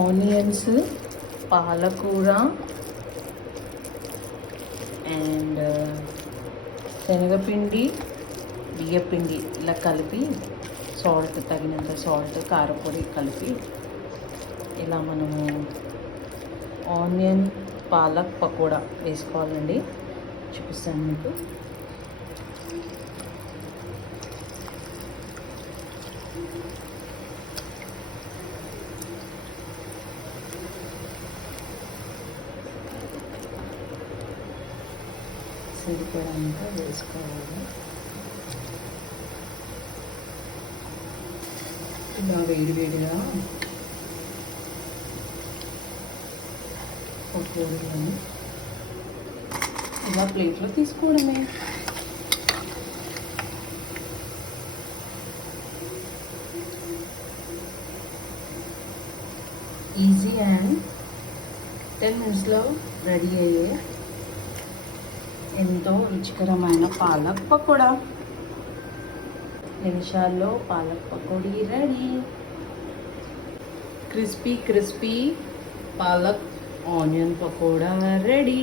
Onions, పాలకూర and శనగపిండి, బియ్యపిండి ఇలా కలిపి సాల్ట్, తగినంత సాల్ట్, కారపొడి కలిపి ఇలా మనము ఆనియన్ పాలక్ పకోడా వేసుకోవాలండి. చూపిస్తాను మీకు. సరిపడంతా వేసుకోవాలి. ఇలా వేడివేడిగా పకోడీలను ఇలా ప్లేట్లో తీసుకోవడమే. ఈజీ అండ్ 10 minutesలో రెడీ అయ్యే ఎంతో రుచికరమైన పాలక్ పకోడా. నిమిషాల్లో palak pakodi ready. Crispy palak onion pakoda ready.